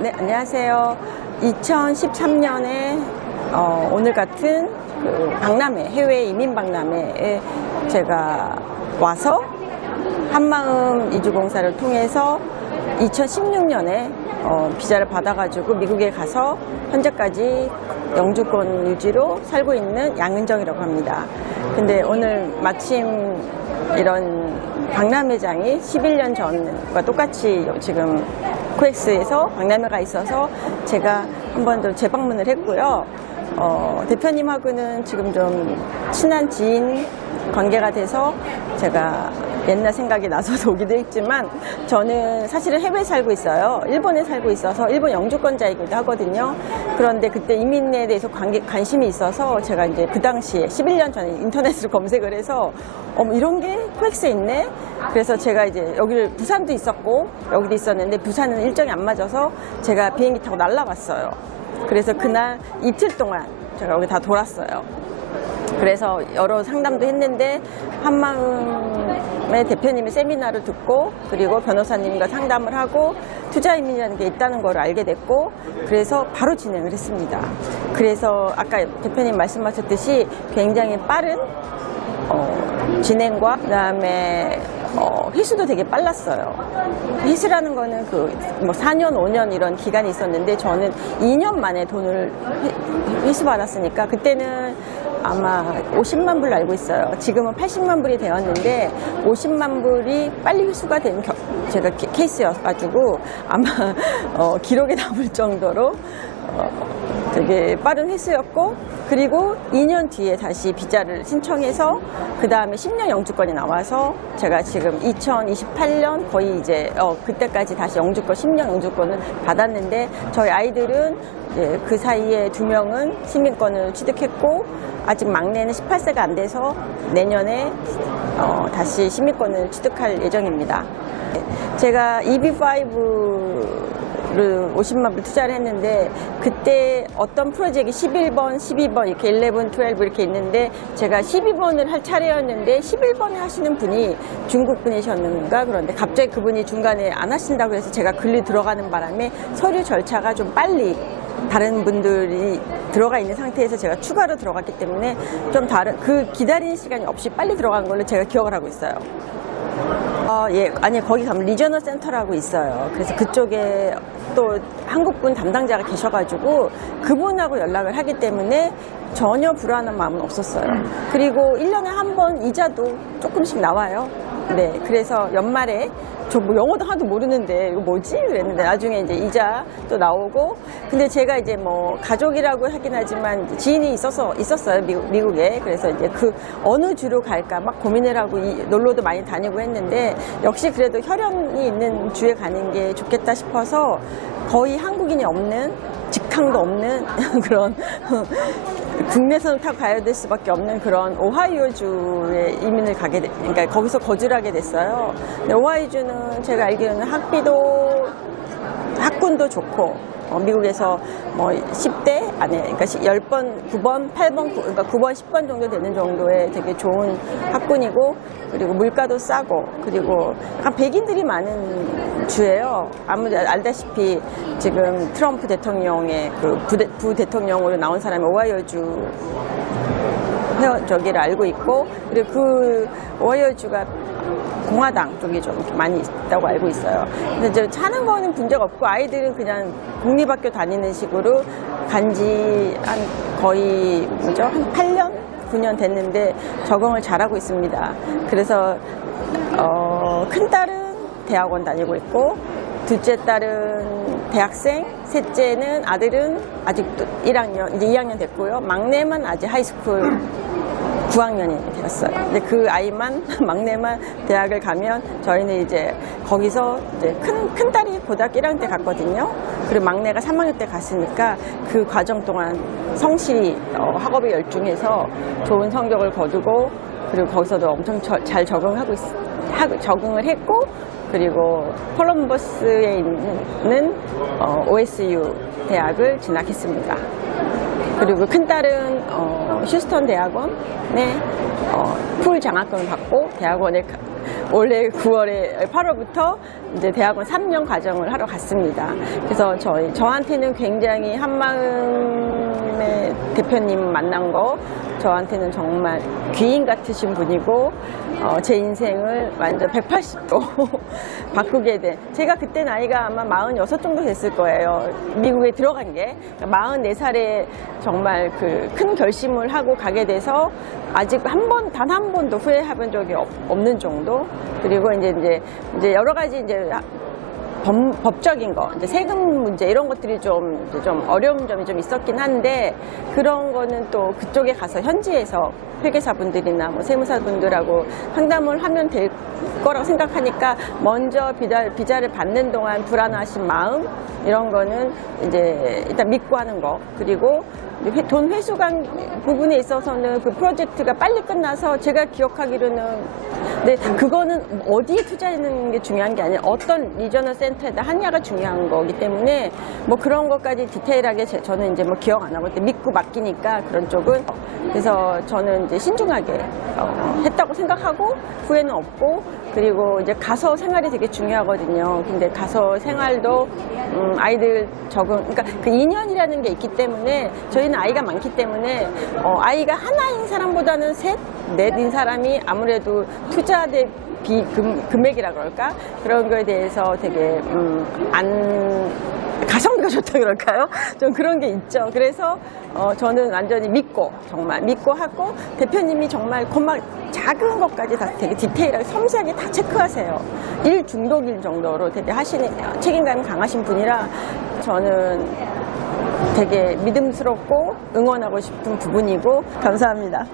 네, 안녕하세요. 2013년에 오늘 같은 그 박람회, 해외 이민 박람회에 제가 와서 한마음 이주공사를 통해서 2016년에 비자를 받아가지고 미국에 가서 현재까지 영주권 유지로 살고 있는 양은정이라고 합니다. 근데 오늘 마침 이런 박람회장이 11년 전과 똑같이 지금 코엑스에서 박람회가 있어서 제가 한 번 더 재방문을 했고요. 대표님하고는 지금 좀 친한 지인 관계가 돼서 제가 옛날 생각이 나서서 오기도 했지만 저는 사실은 해외에 살고 있어요. 일본에 살고 있어서 일본 영주권자이기도 하거든요. 그런데 그때 이민에 대해서 관심이 있어서 제가 이제 그 당시에 11년 전에 인터넷으로 검색을 해서 이런 게 코엑스에 있네. 그래서 제가 이제 여기를 부산도 있었고 여기도 있었는데 부산은 일정이 안 맞아서 제가 비행기 타고 날라왔어요. 그래서 그날 이틀 동안 제가 여기 다 돌았어요. 그래서 여러 상담도 했는데 한마음의 대표님의 세미나를 듣고 그리고 변호사님과 상담을 하고 투자이민이라는 게 있다는 걸 알게 됐고 그래서 바로 진행을 했습니다. 그래서 아까 대표님 말씀하셨듯이 굉장히 빠른 진행과 그다음에 회수도 되게 빨랐어요. 회수라는 거는 뭐 4년, 5년 이런 기간이 있었는데 저는 2년 만에 돈을 회수받았으니까 그때는 아마 50만 불로 알고 있어요. 지금은 80만 불이 되었는데 50만 불이 빨리 회수가 된 제가 케이스여가지고 아마 기록에 남을 정도로 되게 빠른 회수였고 그리고 2년 뒤에 다시 비자를 신청해서 그 다음에 10년 영주권이 나와서 제가 지금 2028년 거의 이제 그때까지 다시 영주권 10년 영주권을 받았는데 저희 아이들은 이제 그 사이에 2명은 시민권을 취득했고 아직 막내는 18세가 안 돼서 내년에 다시 시민권을 취득할 예정입니다. 제가 EB5를 50만 불 투자를 했는데 그때 어떤 프로젝트 11번, 12번 이렇게 11, 12 이렇게 있는데 제가 12번을 할 차례였는데 11번을 하시는 분이 중국 분이셨는가 그런데 갑자기 그분이 중간에 안 하신다고 해서 제가 글리 들어가는 바람에 서류 절차가 좀 빨리 다른 분들이 들어가 있는 상태에서 제가 추가로 들어갔기 때문에 좀 다른 그 기다리는 시간이 없이 빨리 들어간 걸로 제가 기억을 하고 있어요. 예, 아니 거기 가면 리저널 센터라고 있어요. 그래서 그쪽에 또 한국분 담당자가 계셔가지고 그분하고 연락을 하기 때문에 전혀 불안한 마음은 없었어요. 그리고 1년에 한 번 이자도 조금씩 나와요. 네, 그래서 연말에 저 뭐 영어도 하나도 모르는데 이거 뭐지? 그랬는데 나중에 이제 이자 또 나오고 근데 제가 이제 뭐 가족이라고 하긴 하지만 지인이 있었어요 미국에 그래서 이제 그 어느 주로 갈까 막 고민을 하고 놀러도 많이 다니고 했는데 역시 그래도 혈연이 있는 주에 가는 게 좋겠다 싶어서 거의 한국인이 없는 직항도 없는 그런 국내선을 타고 가야 될 수밖에 없는 그런 오하이오주에 이민을 그러니까 거기서 거주를 하게 됐어요. 근데 오하이오주는 제가 알기로는 학군도 좋고 미국에서 뭐 10대 안에 그러니까 10번, 9번, 8번, 그러니까 9번, 10번 정도 되는 정도의 되게 좋은 학군이고 그리고 물가도 싸고 그리고 약간 백인들이 많은 주예요. 아무도 알다시피 지금 트럼프 대통령의 그 부대통령으로 나온 사람이 오하이오주 저기를 알고 있고 그리고 그 오하이오주가 공화당 쪽이 좀 많이 있다고 알고 있어요. 근데 이제 사는 거는 문제가 없고 아이들은 그냥 공립학교 다니는 식으로 간지 한 거의 한 8년, 9년 됐는데 적응을 잘하고 있습니다. 그래서 큰 딸은 대학원 다니고 있고 둘째 딸은 대학생, 셋째는 아들은 아직도 1학년, 이제 2학년 됐고요. 막내만 아직 하이스쿨 9학년이 되었어요. 근데 그 아이만, 막내만 대학을 가면 저희는 이제 거기서 이제 큰 딸이 고등학교 1학년 때 갔거든요. 그리고 막내가 3학년 때 갔으니까 그 과정 동안 성실히 학업에 열중해서 좋은 성적을 거두고 그리고 거기서도 엄청 잘 적응을 했고 그리고 콜럼버스에 있는 OSU 대학을 진학했습니다. 그리고 큰딸은 휴스턴 대학원에 풀 장학금을 받고 대학원에 올해 8월부터 이제 대학원 3년 과정을 하러 갔습니다. 그래서 저한테는 굉장히 한마음의 대표님 만난 거 저한테는 정말 귀인 같으신 분이고 제 인생을 완전 180도 바꾸게 된, 제가 그때 나이가 아마 46 정도 됐을 거예요. 미국에 들어간 게 44살에 정말 그 큰 결심을 하고 가게 돼서 아직 단 한 번도 후회해본 적이 없는 정도. 그리고 이제 여러 가지 이제 법적인 거, 이제 세금 문제 이런 것들이 좀 어려운 점이 좀 있었긴 한데, 그런 거는 또 그쪽에 가서 현지에서 회계사분들이나 뭐 세무사분들하고 상담을 하면 될 거라고 생각하니까, 먼저 비자를 받는 동안 불안하신 마음 이런 거는 이제 일단 믿고 하는 거. 그리고 돈 회수관 부분에 있어서는 그 프로젝트가 빨리 끝나서 제가 기억하기로는, 근데 그거는 어디에 투자하는 게 중요한 게 아니라 어떤 리저널 센터에다 하냐가 중요한 거기 때문에, 뭐 그런 것까지 디테일하게 저는 이제 뭐 기억 안 하고 믿고 맡기니까 그런 쪽은. 그래서 저는 이제 신중하게 했다고 생각하고 후회는 없고, 그리고 이제 가서 생활이 되게 중요하거든요. 근데 가서 생활도 아이들 그러니까 그 2년이라는 게 있기 때문에, 저희는 아이가 많기 때문에 아이가 하나인 사람보다는 셋, 넷인 사람이 아무래도 투자 대비 금액이라 그럴까? 그런 거에 대해서 되게 가성비가 좋다 그럴까요? 좀 그런 게 있죠. 그래서 저는 완전히 정말 믿고 하고, 대표님이 정말 작은 것까지 다 되게 디테일하게 섬세하게 다 체크하세요. 일 중독일 정도로 되게 책임감이 강하신 분이라 저는 되게 믿음스럽고 응원하고 싶은 부분이고, 감사합니다.